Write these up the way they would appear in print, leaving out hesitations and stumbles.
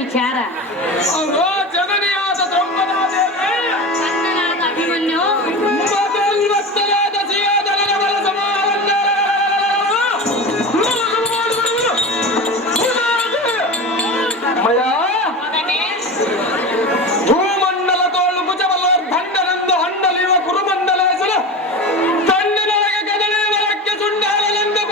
ವಿಚಾರ. ಜನನಿಯಾದ ದ್ರೌಪದಾದೇವಿ ಕಂದನಾದ ಅಭಿಮನ್ಯು ಭೂಮಂಡಲ ತೋಳು ಭುಜವಲ್ಲ ದಂಡನೆಂದು ಹಣ್ಣಲಿವ ಕುರುಮಂಡಲೇಶ್ವರ ತಣ್ಣಿನೊಳಗೆ ಗದನೆ ಮರಕ್ಕೆ ಸುಂಡಾಲನೆಂದು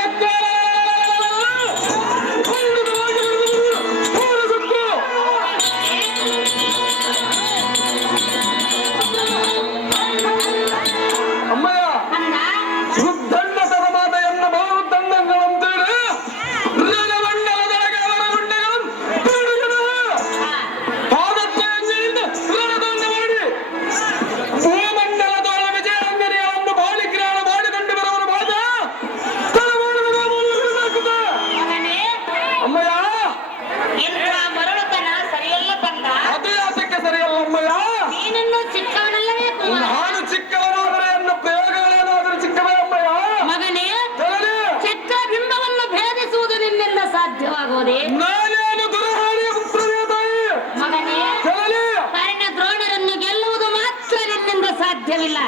ಸಾಧ್ಯವಾಗುವುದೇ? ಮಗನೇ, ಕರ್ಣ ದ್ರೋಣರನ್ನು ಗೆಲ್ಲುವುದು ಮಾತ್ರ ನಿನ್ನಿಂದ ಸಾಧ್ಯವಿಲ್ಲ.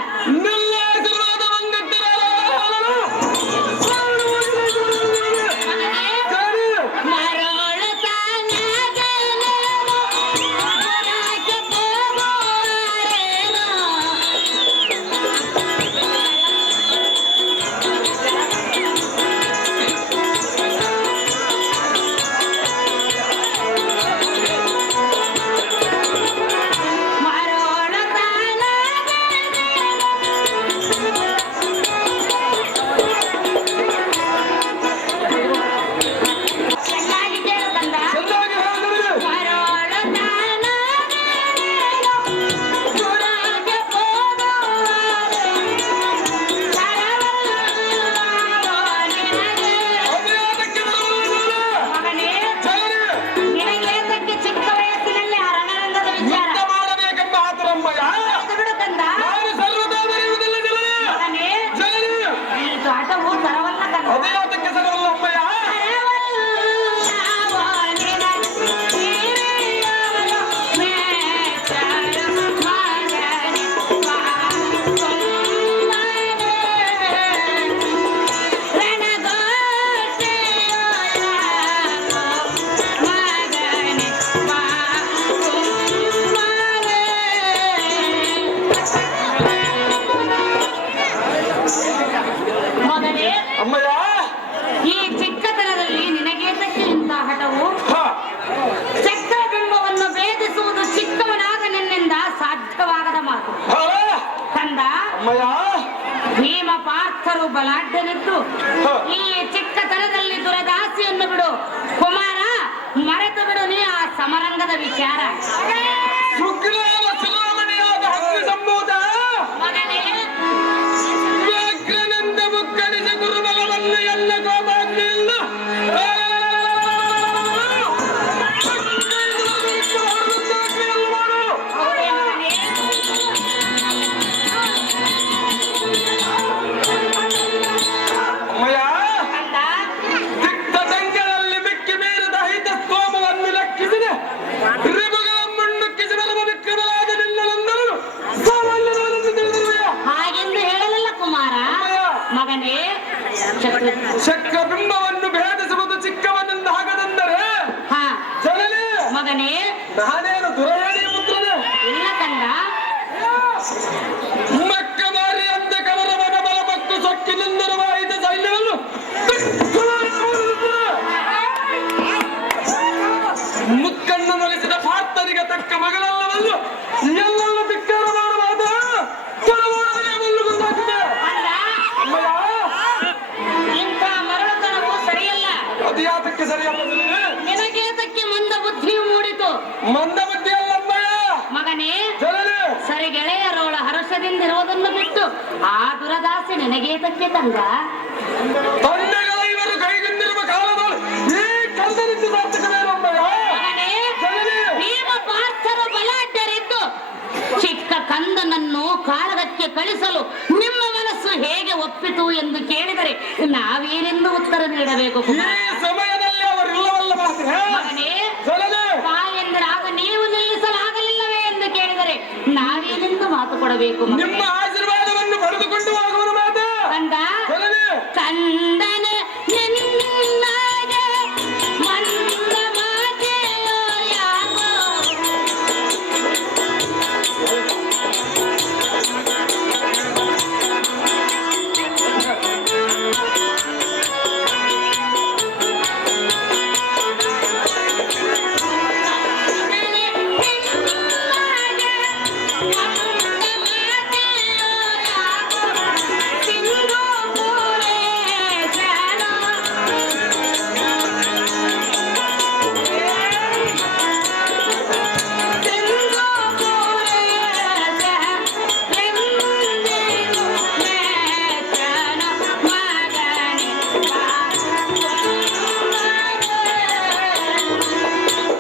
ಈ ಚಿಕ್ಕತನದಲ್ಲಿ ನಿನಗೇತಕ್ಕೆ ಇಂಥ ಹಠವು? ಚಕ್ರಬಿಂಬವನ್ನು ಭೇದಿಸುವುದು ಚಿಕ್ಕವನಾದ ನಿನ್ನಿಂದ ಸಾಧ್ಯವಾಗದ ಮಾತು. ಕಂದ, ಭೀಮ ಪಾರ್ಥರು ಬಲಾಢ್ಯನಿದ್ದು ಈ ಚಿಕ್ಕತನದಲ್ಲಿ ದುರದಾಸಿಯನ್ನು ಬಿಡು. ಕುಮಾರ, ಮರೆತು ಬಿಡು ನೀ ಆ ಸಮರಂಗದ ವಿಚಾರ. ಮಗನೇ, ಚಕ್ರಬಿಂಬವನ್ನು ಭೇದಿಸುವುದು ಚಿಕ್ಕವನಿಂದ ಆಗದಂದರೆ ಮಗನೇ, ನಾನೇನು ದುರಹೇಳಿ ಪುತ್ರನೇ? ಇಲ್ಲ ಕಂದ. ಮಕ್ಕ ಮಾರಿ ಅಂದ ಕವರವನ ಬಲಪಟ್ಟು ಸೊಕ್ಕಿನಿಂದಿರುವ ಐದು ಸೈನ್ಯವನ್ನು ಮುಕ್ಕನ್ನು ನಲಿಸಿದ ಪಾರ್ಥರಿಗೆ ತಕ್ಕ ಮಗಳಲ್ಲವಲ್ಲ ಎಲ್ಲೆಲ್ಲ ಧಿಕ್ಕಾರ ಮಾಡುವಾಗ ಯಾತಕ್ಕೆ ಸರಿಯಲ್ಲ? ನಿನಗೇತಕ್ಕೆ ಮಂದ ಬುದ್ಧಿಯು ಮೂಡಿತು. ಮಂದ ಬುದ್ಧಿ ಅಲ್ಲಮ್ಮಯ್ಯ ಮಗನೇ, ಸರಿ ಗೆಳೆಯರೋಳ ಹರ್ಷದಿಂದಿರುವುದನ್ನು ಬಿಟ್ಟು ಆ ದುರದಾಸೆ ನಿನಗೇತಕ್ಕೆ ತಂದ? ತಂದೆಗಳ ಇವರು ಕೈಗಿಂದಿರುವ ಕಾಲದಲ್ಲಿ ಈ ಕಂದನಿದ್ದು ಸಾರ್ಥಕವೇನಮ್ಮಯ್ಯ? ಭೀಮ ಪಾರ್ಥರು ಬಲಾಢ್ಯರಿದ್ದು ಚಿಕ್ಕ ಕಂದನನ್ನು ಕಾಳಗಕ್ಕೆ ಕಳಿಸಲು ನಿಮ್ಮ ಮನಸ್ಸು ಹೇಗೆ ಒಪ್ಪಿತು ಎಂದು ಕೇಳಿದರೆ ನಾವೇನೆಂದು ಉತ್ತರ ನೀಡಬೇಕು? ಸಮಯದಲ್ಲಿ ಅವರಿಲ್ಲವಲ್ಲ ಮಗನೇ, ಮಾಡಬೇಕು ಮಗನೇ. ನಿಮ್ಮ ಆಶೀರ್ವಾದವನ್ನು ಪಡೆದುಕೊಂಡು ಹೋಗುವ ಮಾತ ಕಂದ ಜನನಿ. ಕಂದನೆ ನಿನ್ನಗೆ ಮಂದ ಮಾತೆಯೋ ಯಾಕೋ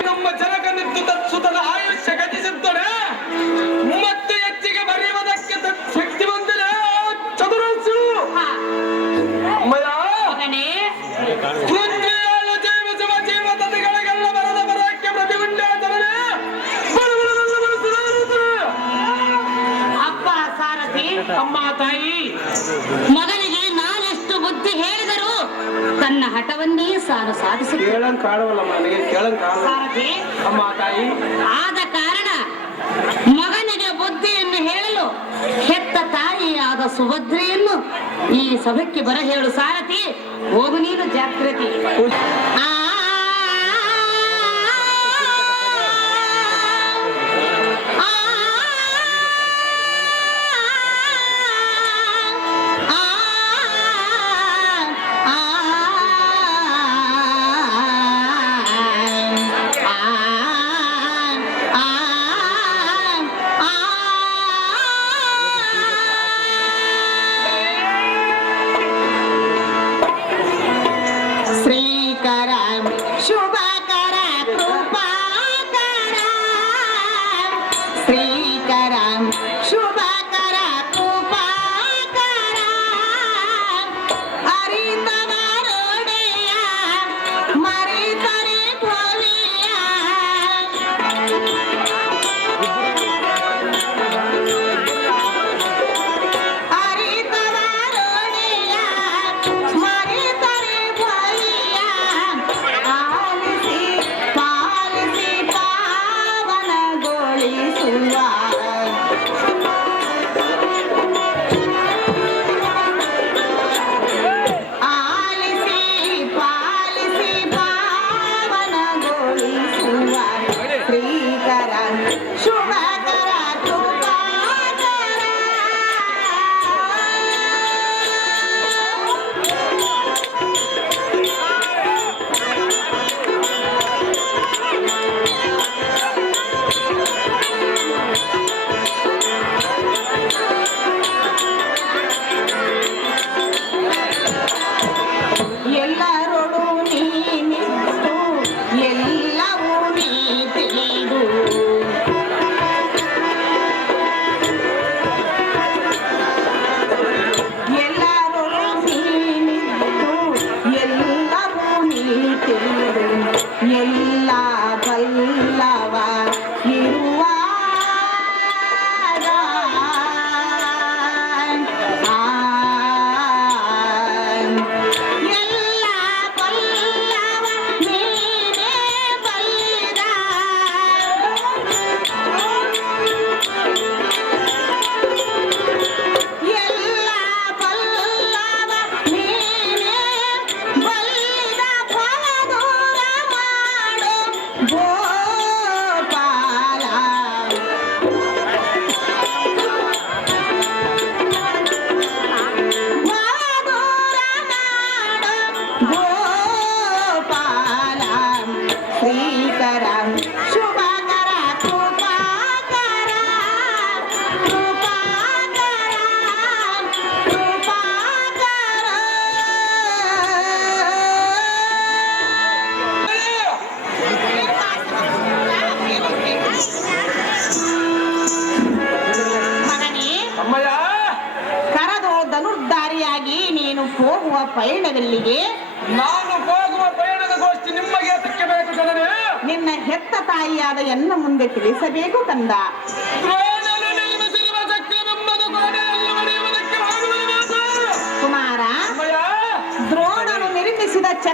ನಮ್ಮ ಜನಕನಿತ್ತು ತತ್ಸುತನ ಆಯುಷ್ಯ ಗತಿಸಿದ್ದೊಡೆ ಮತ್ತೆ ಹೆಚ್ಚಿಗೆ ಬರೆಯುವುದಕ್ಕೆ ಶಕ್ತಿ ಬಂದಿದೆ ಚದುರಂಶು ಮಯ ಮಗನೇ ಪೃಥ್ವಿಯಾಳು ಜೀವಿಸುವ ಜೀವತತೆಗಳಿಗೆಲ್ಲ ಬರದ ಬರಕ್ಕೆ ಪ್ರತಿಗುಂಡೆ ಜನನೇ ಅಪ್ಪ ಸಾರಥಿ, ಅಮ್ಮ ತಾಯಿ ಮಗನಿಗೆ ನಾನೆಷ್ಟು ಬುದ್ಧಿ ಹೇಳಿದರೂ ತನ್ನ ಹಠವನ್ನೇ ಸಾಧಿಸುತ್ತೆ. ಕೇಳಂಗ್ ಕಾಣವಲ್ಲ ನನಗೆ ಕೇಳಂಗ್ ಕಾಣ ಸಾರಥಿ, ಅಮ್ಮ ತಾಯಿ ಆದ ಕಾರಣ ಮಗನಿಗೆ ಬುದ್ಧಿಯನ್ನು ಹೇಳಲು ಹೆತ್ತ ತಾಯಿಯಾದ ಸುಭದ್ರೆಯನ್ನು ಈ ಸಭೆಗೆ ಬರ ಹೇಳು. ಸಾರಥಿ, ಹೋಗು ನೀನು ಜಾಗೃತಿ. ಆ ಶ್ರೀಕರ ಶುಭಕರ ಕೃಪಾಕರ ಶ್ರೀಕರ ಶುಭಕರ ಕೃಪಾಕರ ಅರಿತವರೊಡೆಯ ಮರಿತರೆ ಭವಿಯ ಅರಿತವರೊಡೆಯ ಮರಿತರೆ ಭವಿಯ ಆಲಿಸಿ ಪಾಲಿಸಿ ಪಾವನಗೊಳಿಸುವ ಆಲಿಸಿ ಪಾಲಿಸಿ ಪಾವನಗೊಳಿಸುವ ಶ್ರೀಕರ ಶುಭಕರ ಕೃಪಾಕರ ಎಲ್ಲರೊಡು ನೀನಿತ್ತು ಎಲ್ಲವೂ ನೀ ತಿಳಿದು ಎಲ್ಲರೊಡು ನೀನಿತ್ತು ಎಲ್ಲವೂ ನೀ ತಿಳಿದು ಎಲ್ಲ ಬಲ್ಲವ ಇರುವಾಗ ಎಲ್ಲ ಬಲ್ಲವ ನೀನೇ ಬಲ್ಲಿದ ಎಲ್ಲ ಬಲ್ಲವ ನೀನೇ ಬಲ್ಲಿದ ಫಲ ದೂರ ಮಾಡು ಗೋಪಾಲ ಮಧುರ ಮಾಡು ಗೋಪಾಲ ಶ್ರೀಕರ ಶುಭಕರ ಕೃಪಾಕರ ಕೃಪಾಕರ ಕೃಪಾಕರ ಮಗನೇ, ಅಮ್ಮಯ್ಯ ಕರದು ಧನುರ್ಧಾರಿಯಾಗಿ ನೀನು ಹೋಗುವ ಪಯಣವೆಲ್ಲಿಗೆ? ನಾನು ಹೋಗುವ ಪಯಣದ ಗೋಷ್ಠಿ ನಿಮಗೆ ಅದಕ್ಕೆ ಬೇಕು ಜನನೇ ನಿನ್ನ ಹೆತ್ತ ತಾಯಿಯಾದ ಎನ್ನ ಮುಂದೆ ತಿಳಿಸಬೇಕು ಕಂದ. ದ್ರೋಣನು ನಿರ್ಮಿಸಿರುವ ಚಕ್ರವು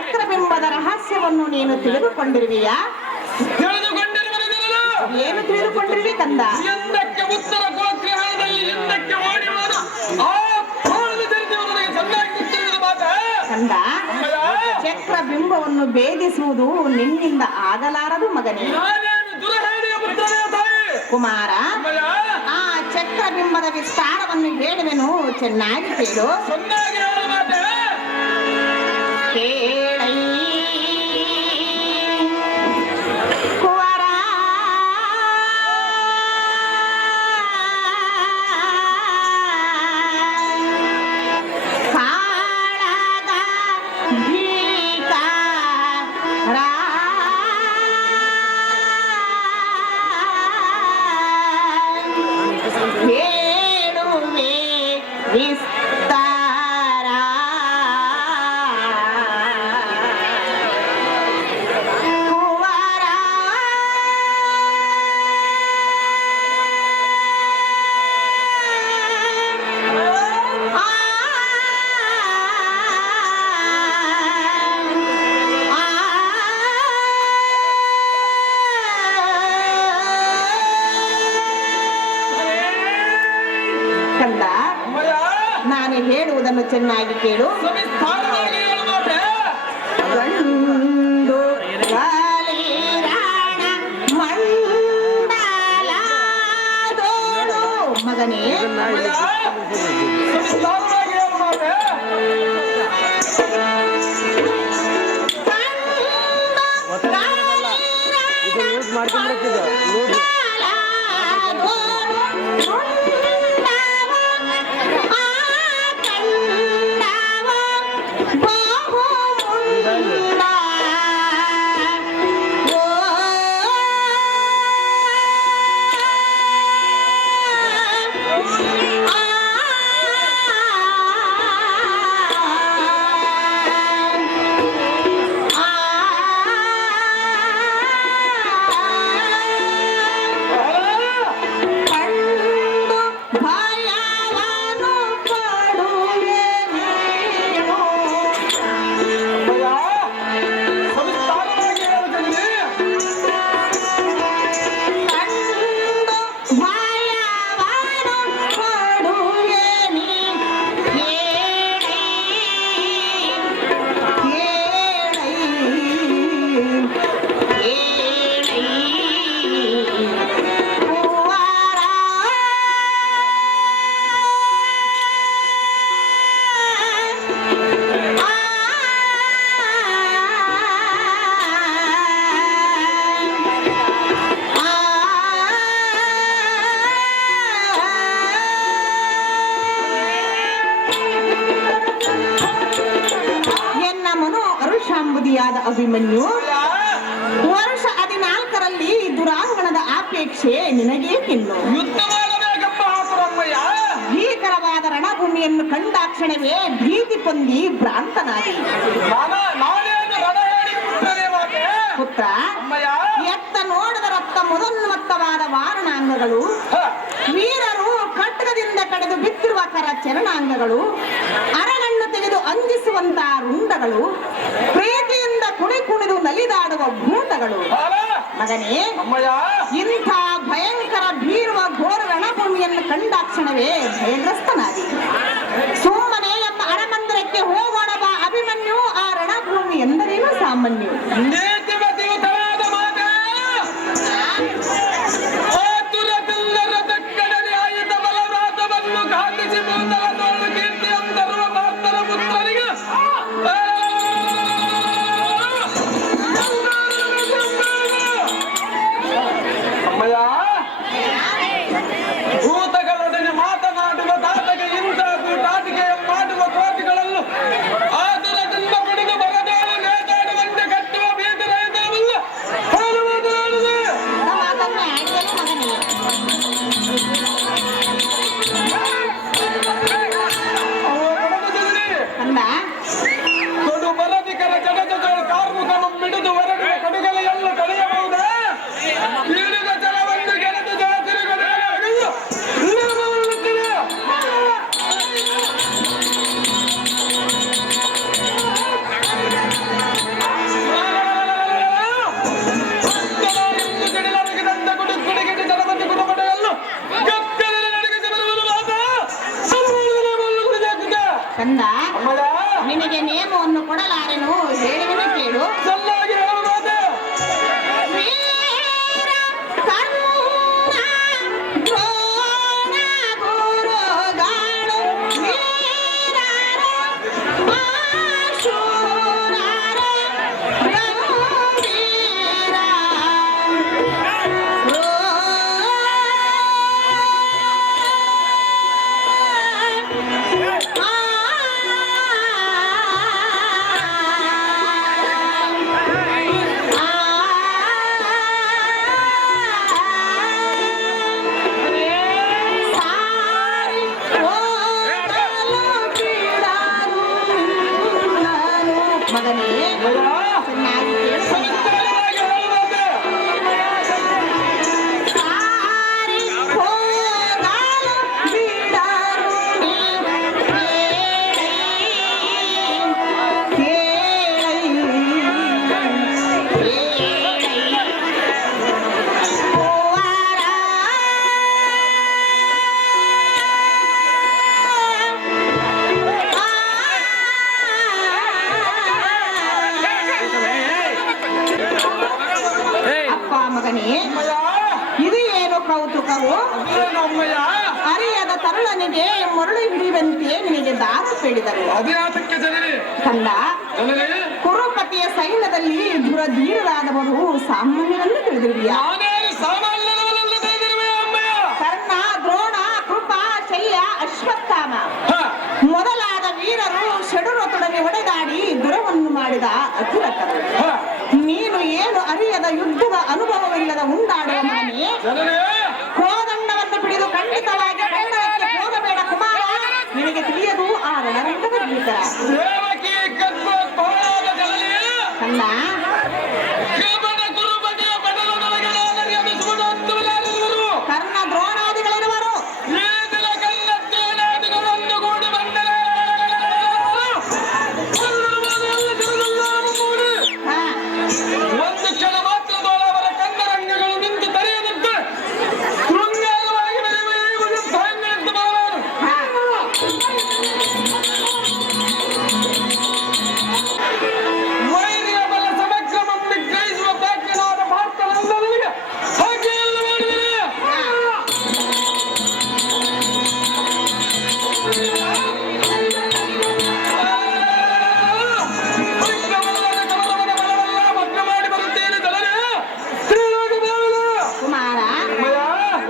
ಚಕ್ರಬಿಂಬದ ರಹಸ್ಯವನ್ನು ನೀನು ತಿಳಿದುಕೊಂಡಿರುವಿಯಾ? ತಿಳಿದುಕೊಂಡಿರುವುದಿಲ್ಲ. ಏನು ತಿಳಿದುಕೊಂಡಿರುವಿ ಕಂದ? ಎಂದಕ್ಕೆ ಉತ್ತರ ಗೋಗ್ರಹಣದಲ್ಲಿ ಎಂದಕ್ಕೆ ಓಡಿರುವುದು ಆ ಪ್ರಾಣದ ತಿಳಿದಿರುವುದು ನನಗೆ ಚೆನ್ನಾಗಿ ಗೊತ್ತಿರುವ ಮಾತ. ಕಂದ, ಚಕ್ರಬಿಂಬವನ್ನು ಭೇದಿಸುವುದು ನಿನ್ನಿಂದ ಆಗಲಾರದು ಮಗನೇ. ನಾನೇನು ದುರಹೇಳಿಯ ಪುತ್ರನೇ ತಾಯಿ? ಕುಮಾರ, ಆ ಚಕ್ರಬಿಂಬದ ವಿಸ್ತಾರವನ್ನು ಹೇಳುವೆನು, ಚೆನ್ನಾಗಿ ಕೇಳು. ಚೆನ್ನಾಗಿ ಹೇಳುವ ಮಾತೆ. ಕೇಳೈ ಕುವರ, ಕಾಳಗ ಭೀಕರ ಹೇಳುವೆ ವಿಸ್ತಾರ. ಕುವರ, ಕಂದ, ನಾನು ಹೇಳುವುದನ್ನು ಚೆನ್ನಾಗಿ ಕೇಳು. ಸವಿಸ್ತಾರವಾಗಿ ಹೇಳುವ ಮಾತೆ. ಗಂಡು ಬಲಿರಾಣ ಮಂಡಲದೋಳು ಮಗನೇ, ಸವಿಸ್ತಾರವಾಗಿ ಹೇಳುವ ಮಾತೆ. ಸವಿಸ್ತಾರವಾಗಿ ಹೇಳುವುದಲ್ಲಿ ಎನ್ನ ಮನೋ ಅರುಷಾಂಬುದಿಯಾದ ಅಭಿಮನ್ಯು, ವರ್ಷ 14ರಲ್ಲಿ ದುರಾಂಗಣದ ಆಪೇಕ್ಷೆ ನಿನಗೇಕಿನ್ನು? ಯುದ್ಧ ಮಾಡಬೇಕಪ್ಪ ಹಾಕುರಮ್ಮಯ್ಯ. ಭೀಕರವಾದ ರಣಭೂಮಿಯನ್ನು ಕಂಡಾಕ್ಷಣವೇ ಭೀತಿ ಹೊಂದಿ ಭ್ರಾಂತನಾಗಿ. ನಾನೇನು ರಣಹೇಳಿ ಪುತ್ರನೇ ಮಾತೆ. ಪುತ್ರ, ಅಮ್ಮಯ್ಯ. ಎತ್ತ ನೋಡದ ರಕ್ತ ಮೊದನ್ಮತ್ತವಾದ ವಾರಣಾಂಗಗಳು, ವೀರರು ಖಡ್ಗದಿಂದ ಕಡೆದು ಬಿತ್ತಿರುವ ಕರ ಚರಣಾಂಗಗಳು, ಅರಗಣ್ಣು ತೆಗೆದು ಅಂಜಿಸುವಂತ ರುಂಡಗಳು, ಪ್ರೀತಿಯಿಂದ ಕುಣಿದು ನಲಿದಾಡುವ ಭೂತಗಳು. ಮಗನೇ, ಅಮ್ಮಯ್ಯ. ಇಂಥ ಭಯಂಕರ ಬೀರುವ ಘೋರ ರಣಭೂಮಿಯನ್ನು ಕಂಡಾಕ್ಷಣವೇ ಭಯಗ್ರಸ್ತನಾಗಿ ಸುಮ್ಮನೆ ಎಂಬ ಅರಮಂದಿರಕ್ಕೆ ಹೋಗೋಣ ಬಾ ಅಭಿಮನ್ಯು. ಆ ರಣಭೂಮಿ ಎಂದರೇನು ಸಾಮಾನ್ಯ? ನೀತಿಮತಿಯುತವಾದ ಮಾತೆ. ಆತುರದಿಂದರ ತಕ್ಕಡನೆ ಆಯುಧ ಬಲರಾತವನ್ನು ಘಾತಿಸಿ ಭೂತಲ ತೋಳು ಕೀರ್ತಿಯಂತರುವ ಮಾತನ ಪುತ್ರನಿಗೆ ಅಮ್ಮಯ್ಯ. ಭೂತಗಳೊಡನೆ ಮಾತನಾಡುವ ತಾತಗೆ ಇಂಥ ಕೂಟಾಟಿಕೆ ಮಾಡುವ ಕೋಟಿಗಳಲ್ಲೂ ಆತುರದಿಂದ ಪಡೆದು ಬರದಾಳು ನೇತಾಡುವಂತೆ ಕಟ್ಟುವ ಬೀದಿರ ಅಮ್ಮಯ್ಯ ಇದು ಏನು ಕೌತುಕವು? ಅದೇನು ಅಮ್ಮಯ್ಯ? ಅರಿಯದ ತರುಳನಿಗೆ ಮರಳು ಹಿಡಿಯುವಂತೆ ನಿನಗೆ ದಾರ ಬೇಡಿದರು. ಅದ್ಯಾತಕ್ಕೆ ಜನನಿ? ಕಂದ, ಜನನಿ ಕುರುಪತಿಯ ಸೈನ್ಯದಲ್ಲಿ ಧುರಧೀರರಾದವರು ಸಾಮಾನ್ಯರನ್ನು ತಿಳಿದಿರುವಿಯಾ? ನಾನೇನು ಸಾಮಾನ್ಯನವನಲ್ಲ ತಿಳಿದಿರುವೆ ಅಮ್ಮಯ್ಯ. ಕರ್ಣ, ದ್ರೋಣ, ಕೃಪ, ಶಲ್ಯ, ಅಶ್ವತ್ಥಾಮ ಮೊದಲಾದ ವೀರರು ಷಡುರತೊಡನೆ ಒಡೆದಾಡಿ ದುರವನ್ನು ಮಾಡಿದ ಅತಿರಥರು. ನೀನು ಏನು ಅರಿಯದ ಯುದ್ಧದ ಅನುಭವವಿಲ್ಲದ ಉಂಡಾಡುವ ಮಗನೇ, ಜನನಿ ಕೋದಂಡವನ್ನು ಹಿಡಿದು ಖಂಡಿತವಾಗಿ ಕನ್ನಡಕ್ಕೆ ಹೋಗಬೇಡ ಕುಮಾರ. ನಿನಗೆ ತಿಳಿಯದು ಆ ರಣರಂಗದ ಭೀಕರ. ದೇವಕಿ ಗರ್ಭೋತ್ಪಾದ ಜನನಿ ಕನ್ನ, ಕೇವಲ ಗುರುಪತಿಯ ಪಟಲದೊಳಗೆ ನಾನರಿಯದ ಸುಗುಣಾಂತವರಾದವರು ಕರ್ಣ, ದ್ರೋಣಾದಿಗಳಿರುವರು. ಈ ದಿನ ಕನ್ನತ್ತೇನಾದಿಗಳನ್ನು ಕೂಡಿ ಬಂದರೆ ಹಾ, ಒಂದು ಕ್ಷಣ ಮಾತ್ರದೊಳ ಅವರ ಕನ್ನರಂಗಗಳು ನಿಂತು ತೆರೆಯದಂತೆ ಶೃಂಗಾರವಾಗಿ ಬೆಳೆಯುವ ಧಾನ್ಯಂತ ಬಾಳರು ಹಾ. ವೈರಿಯ ಬಲ ಸಮಕ್ರಮ ನಿಗ್ರಹಿಸುವ ಪ್ರಾಜ್ಞನಾದ ಭಾರತನಂದನಿಗೆ ಹಾಗೆಯಲ್ಲ ಮಾಡಿದರೆ ಭಗ್ನ ಮಾಡಿ ಬರುತ್ತೇನೆ ಜನರೇ ಶ್ರೀರಾಗ ಬಾಳಲು ಕುಮಾರ,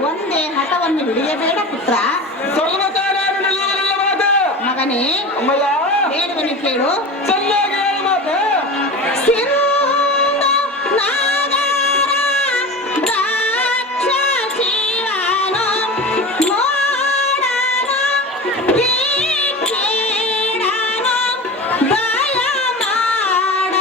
ಒಂದೇ ಹಠವನ್ನು ಹಿಡಿಯಬೇಡ ಪುತ್ರ. ಸರ್ವತಾನಾರು ನಿಲ್ಲುವುದಿಲ್ಲ ಮಾತೆ ಮಗನೇ, ಅಮ್ಮಯ್ಯ ಹೇಳುವನು ಕೇಳು. ಚೆನ್ನಾಗಿ ಹೇಳು ಮಾತೆ ಸಿಂಧು ನಾಗರ ದ್ರಾಕ್ಷ ಶಿವನು ಮೋಡನು ವೀಕ್ಷಿಡನು ದಯ ಮಾಡ.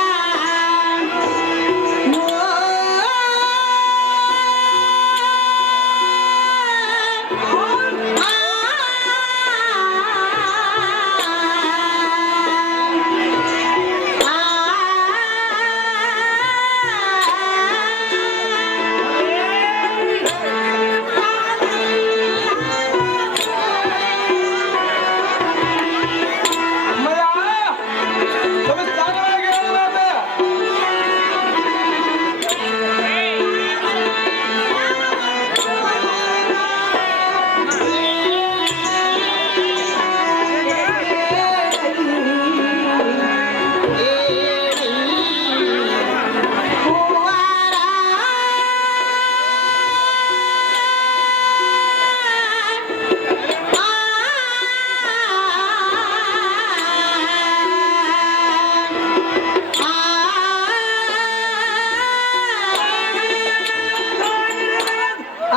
ಅಮ್ಮಯ್ಯ ಸವಿಸ್ತಾರವಾಗಿ ಹೇಳು ಮಾತೆ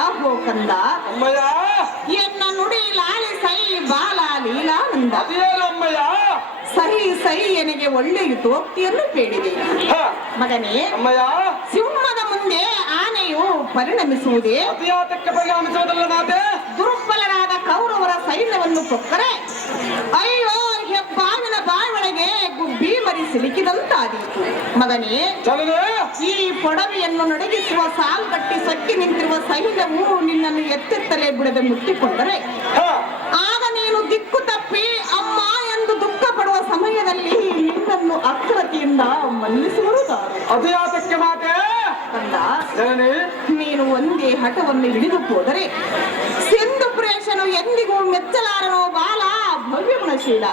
ಅಹೋ ಕಂದ, ಅಮ್ಮಯ್ಯ ಎನ್ನ ನುಡಿ ಲಾಲಿಸೈ ಬಾಲ ಲೀಲಾನಂದ. ಅದೇನು ಅಮ್ಮಯ್ಯ ಸಹಿ ಸಹಿ ಎನಗೆ ಒಳ್ಳೆಯ ತೋಕ್ತಿಯನ್ನು ಬೇಡಿದೆ. ಹ, ಮಗನೇ, ಅಮ್ಮಯ್ಯ ಸಿಂಹದ ಮುಂದೆ ಆನೆಯು ಪರಿಣಮಿಸುವುದೇ? ಅತಿಯಾತಕ್ಕೆ ಪರಿಣಮಿಸುವುದಲ್ಲ ಮಾತೆ ದುರ್ಬಲರಾದ ಕೌರವರ ಸೈನ್ಯವನ್ನು ಕೊಕ್ಕರೆ ಅಯ್ಯೋ ಹೆಬ್ಬಾವಿನ ಬಾಯೊಳಗೆ ಗುಬ್ಬಿ ಮರಿ ಸಿಲುಕಿದಂತಾದೀತು. ಮಗನೇ, ಜನರೇ ಈ ಪೊಡವೆಯನ್ನು ನಡಗಿಸುವ ಸಾಲ್ಗಟ್ಟಿ ಸಕ್ಕಿ ನಿಂತಿರುವ ಸೈನ್ಯವು ನಿನ್ನನ್ನು ಎತ್ತೆತ್ತಲೇ ಬಿಡದೆ ಮುಟ್ಟಿಕೊಂಡರೆ ಹ, ಆಗ ನೀನು ದಿಕ್ಕು ತಪ್ಪಿ ಅಮ್ಮ ಎಂದು ದುಃಖ ಪಡುವ ಸಮಯದಲ್ಲಿ ನಿನ್ನನ್ನು ಅಕ್ರತಿಯಿಂದ ಮನ್ನಿಸುವುದಾರು. ಅತಿಯಾತಕ್ಕೆ ಮಾತೆ ಕಂದ, ಜನನಿ ನೀನು ಒಂದೇ ಹಠವನ್ನು ಹಿಡಿದು ಹೋದರೆ ಸಿಂಧುಪುರೇಶನು ಎಂದಿಗೂ ಮೆಚ್ಚಲಾರನೋ ಬಾಲ ಭವ್ಯ ಗುಣಶೀಲ.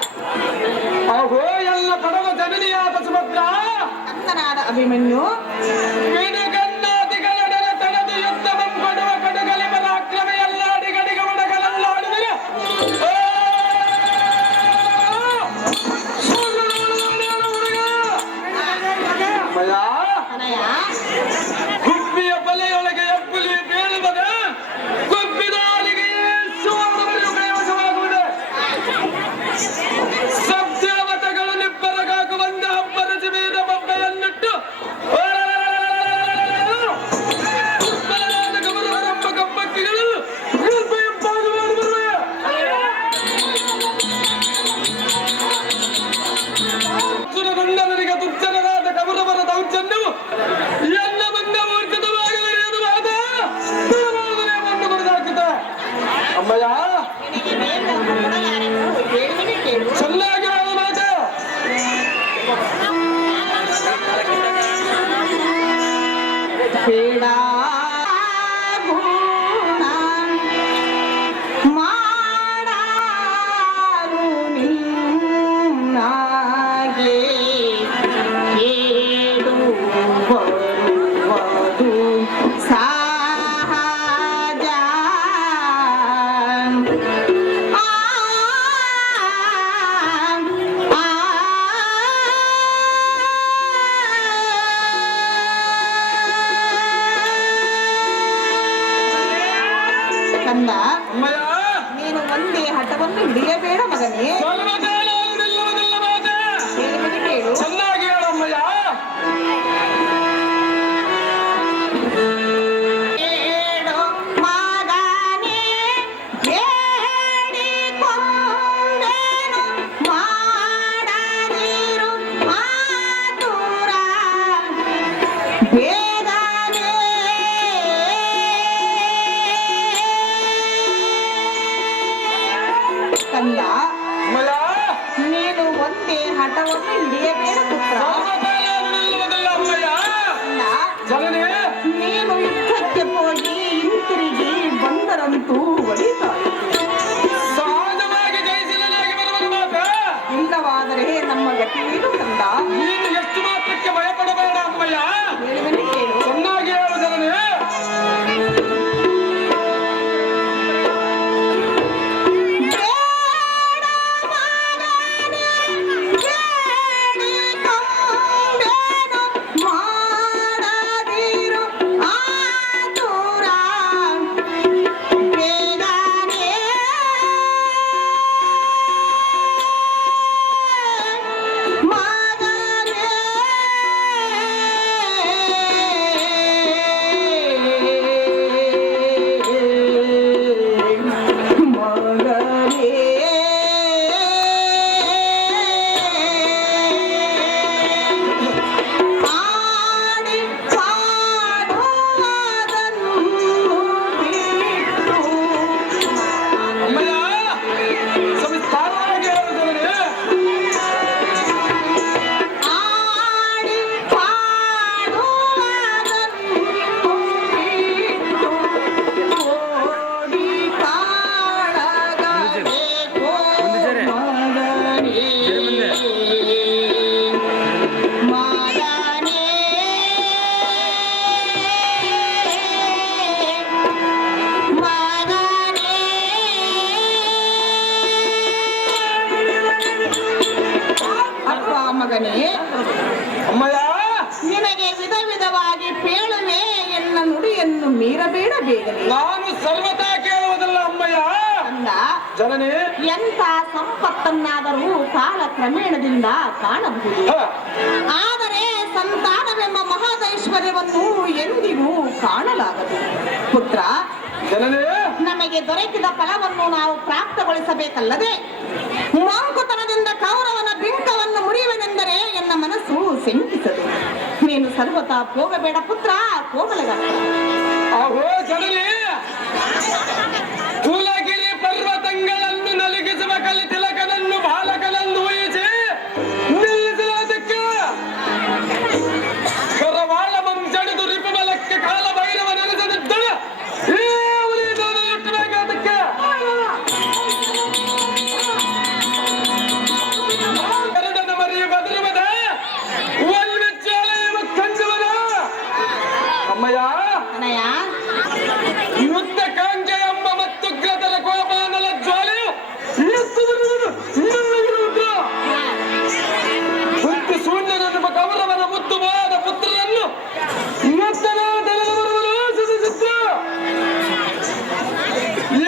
ಅಹೋ ಎಲ್ಲ ಪಡವ ಜನನಿಯಾದ ಸುಭದ್ರ ಕಂದನಾದ ಅಭಿಮನ್ಯು ಗನ್ನಾದಿಗಳೆಡೆರ ತಡೆದು ಯುದ್ಧ ಬಂಪಡುವ ಕಡುಗಲಿ ಬಲ ಅಕ್ರಮ ಎಲ್ಲ ಅಡಿಗಡಿಗ ಒಡಗಲಲ್ಲಾಡುವಿರ ತನಯ ಗುಬ್ಬಿಯ ಬಲೆಯೊಳಗೆ ಎಬ್ಬುಲಿ ಬೀಳುತ್ತದೆ ಗುಬ್ಬಿದ ಅಲಿಗೆ ಸುವರ್ಣಮಣಿಯು ಕೈವಶವಾಗುವುದು ಸಬ್ದೇವತೆಗಳು ನಿಬ್ಬರಗಾಗುವಂತೆ ಹಬ್ಬರಸಿ ಬೀದ ಬೊಬ್ಬೆಯನ್ನಿಟ್ಟು ಕಂದ ಅಮ್ಮಯ್ಯ ನೀನು ಒಂದೇ ಹಠವನ್ನು ಹಿಡಿಯಬೇಡ ಮಗನೇ. ಸರ್ವಕಾಲವೂ ನಿಲ್ಲುವುದಿಲ್ಲ ಮಾತೆ. ಹೇಳುವುದು ಕೇಳು. ಚೆನ್ನಾಗಿ ಹೇಳು ಅಮ್ಮಯ್ಯ. ಕೇಳು ಮಗನೇ, ಬೇಡಿಕೊಂಡೆನು ಮಾಡದಿರು ಆತುರ. ಬೇಗನೆ ಕಂದ ಅಮ್ಮಯ್ಯ ನೀನು ಒಂದೇ ಹಠವನ್ನು ಹಿಡಿಯಬೇಡ ಪುತ್ರ. ಸರ್ವಕಾಲವೂ ನಿಲ್ಲುವುದಿಲ್ಲ ಅಮ್ಮಯ್ಯ. ಕಂದ ಜನನಿ ನೀನು ಯುದ್ಧಕ್ಕೆ ಹೋಗಿ ಹಿಂತಿರುಗಿ ಬಂದರಂತೂ ಒಳಿತಾಯಿತು. ಸಹಜವಾಗಿ ಜಯಿಸಲನಾಗಿ ಬರುವನು ಮಾತೆ. ಇಲ್ಲವಾದರೆ ನಮ್ಮ ಗತಿಯೇನು ಕಂದ. ನೀನು ಎಷ್ಟು ಮಾತ್ರಕ್ಕೆ ಭಯಪಡಬೇಡ ಅಮ್ಮಯ್ಯ. ಹೇಳುವೆನು ಕೇಳು. ಚೆನ್ನಾಗಿ ಹೇಳು ಜನನಿ. ಬೇಡ ಮಗನೇ, ಬೇಡಿಕೊಂಡೆನು ಮಾಡದಿರು ಆತುರ. ಬೇಗನೆ ಮಗನೇ, ಮಗನೇ. ಆಡಿ ಪಾಡುವುದನ್ನು ಬಿಟ್ಟು ಅಮ್ಮಯ್ಯ ಸವಿಸ್ತಾರವಾಗಿ ಹೇಳು ಜನನಿ. ಆಡಿ ಪಾಡುವುದನ್ನು ಬಿಟ್ಟು ಓಡಿ ಕಾಡಗಬೇಕು ಮಗನೇ. ಮಗನೇ, ಮಗನೇ. ಅಪ್ಪ ಮಗನೇ, ಅಮ್ಮಯ್ಯ ನಿನಗೆ ವಿಧ ವಿಧವಾಗಿ ಪೇಳುವೆ ಎನ್ನ ನುಡಿಯನ್ನು ಮೀರಬೇಡ ಬೇಗನೆ. ನಾನು ಸರ್ವತಾ ಕೇಳುವುದಿಲ್ಲ ಅಮ್ಮಯ್ಯ. ಅಂದ ಜನನಿ ಎಂಥ ಸಂಪತ್ತನ್ನಾದರೂ ಕಾಲ ಕ್ರಮೇಣದಿಂದ ಕಾಣಬಹುದು. ಹ, ಆದರೆ ಸಂತಾನವೆಂಬ ಮಹದೈಶ್ವರ್ಯವನ್ನು ಎಂದಿಗೂ ಕಾಣಲಾಗದು. ಪುತ್ರ, ಜನನಿ ನಮಗೆ ದೊರಕಿದ ಫಲವನ್ನು ನಾವು ಪ್ರಾಪ್ತಗೊಳಿಸಬೇಕಲ್ಲದೆ ಮಂಕುತನದಿಂದ ಕೌರವನ ಬಿಂಕವನ್ನು ಮುರಿಯುವೆನೆಂದರೆ ಎನ್ನ ಮನಸ್ಸು ಶಂಕಿಸದು. ನೀನು ಸರ್ವತಾ ಹೋಗಬೇಡ ಪುತ್ರ, ಕೋಮಲಗತ್ತ. ಅಹೋ ಜನನಿ ಕುಲಗಿರಿ ಪರ್ವತಗಳನ್ನು ನಲುಗಿಸುವ ಕಲಿತಿಲಕನನ್ನು ಬಾಲಕನನ್ನು ಊಹಿಸಿ ನಿಲ್ಲಿಸುವುದಕ್ಕೆ ಕರವಾಳ ಮಂಚಡಿದು ರಿಪುಬಲಕ್ಕೆ ಕಾಲ ಭೈರವ ನೆಲೆಸದಿದ್ದಳು. ಈ ಉಳಿದವನು ಹುಟ್ಟಬೇಕಾದಕ್ಕೆ ಕರಡನ ಮರಿಯು ಬದರುವುದ ಒಲ್ವೆಚ್ಚಾಲೆಯುವ ಕಂಜುವನ. ಅಮ್ಮಯ್ಯ ಅನಯ, ಯುದ್ಧ ಕಾಂಕ್ಷೆ ಎಂಬ ಮತ್ತು ಗ್ರದರ ಕೋಪಾನಲ ಜ್ವಾಲೆಯು ಮುತ್ತು ಶೂನ್ಯನೆಂಬ ಕೌರವನ ಮುದ್ದು ಮೋದ ಪುತ್ರರನ್ನು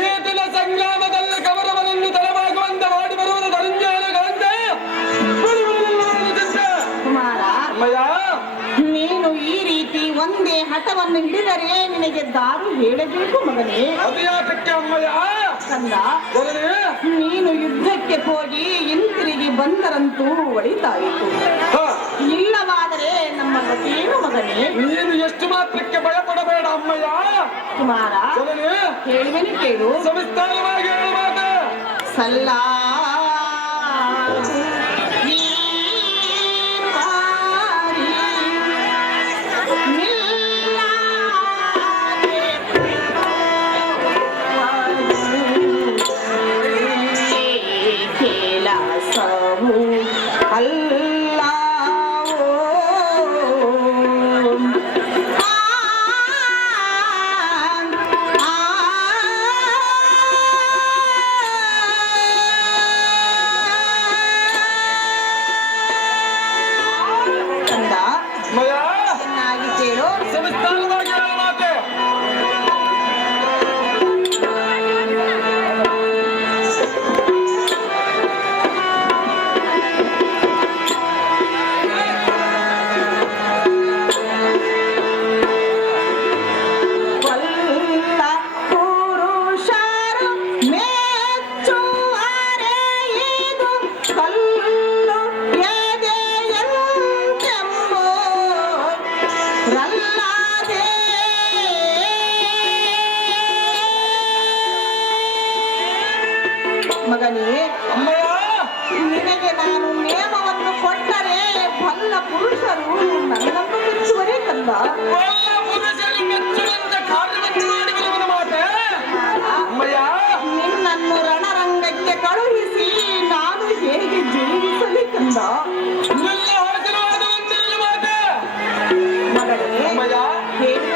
ಏತನ ಸಂಗ್ರಾಮದಲ್ಲಿ ಕೌರವನನ್ನು ತಲೆಬಾಗುವಂತೆ ಮಾಡಿ ಬರುವುದು ಧನುಂಜಯನಗಳಂತೆ. ಕುಮಾರ, ಅಮ್ಮಯ್ಯ ನೀನು ಈ ರೀತಿ ಒಂದೇ ಹಠವನ್ನು ಹಿಡಿದರೆ ನಿನಗೆ ದಾರು ಹೇಳಬೇಕು ಮಗನೇ. ಅದು ಯಾತಕ್ಕೆ ಅಮ್ಮಯ್ಯ. ಕಂದ, ಜನನಿ ನೀನು ಯುದ್ಧಕ್ಕೆ ಹೋಗಿ ಹಿಂತಿರುಗಿ ಬಂದರಂತೂ ಒಳಿತಾಯಿತು. ಹ, ಇಲ್ಲವಾದರೆ ನಮ್ಮ ಗತಿಯೇನು ಮಗನೇ. ನೀನು ಎಷ್ಟು ಮಾತ್ರಕ್ಕೆ ಭಯಪಡಬೇಡ ಅಮ್ಮಯ್ಯ. ಕುಮಾರ, ಜನನಿ ಹೇಳುವೆನು ಕೇಳು. ಸವಿಸ್ತಾರವಾಗಿ ಹೇಳು ಮಾತೆ. ಸಲ್ಲ ಈ ಬಾರಿ ನಿಲ್ಲದೆ ಕೆಲಸವು ಅಲ್ಲವೋ. ಆ ಮಗನೇ, ಅಮ್ಮಯ್ಯ ನಿನಗೆ ನಾನು ನೇಮವನ್ನು ಕೊಟ್ಟರೆ ಬಲ್ಲ ಪುರುಷರು ನನ್ನನ್ನು ಮೆಚ್ಚುವರೇ ಕಂದ. ಎಲ್ಲ ಪುರುಷರು ಮೆಚ್ಚುವಂತ ಕಾರ್ಯವನ್ನು ಮಾಡಿ ಬರುವನ ಮಾತೆ ಅಮ್ಮಯ್ಯ. ನಿನ್ನನ್ನು ರಣರಂಗಕ್ಕೆ ಕಳುಹಿಸಿ ನಾನು ಹೇಗೆ ಜೀವಿಸಲಿ ಕಂದ. ಎಲ್ಲ ಆಶೀರ್ವಾದವಂತಿರಲಿ ಮಾತೆ ಮಗನೇ, ಅಮ್ಮಯ್ಯ. ಹೇಗೆ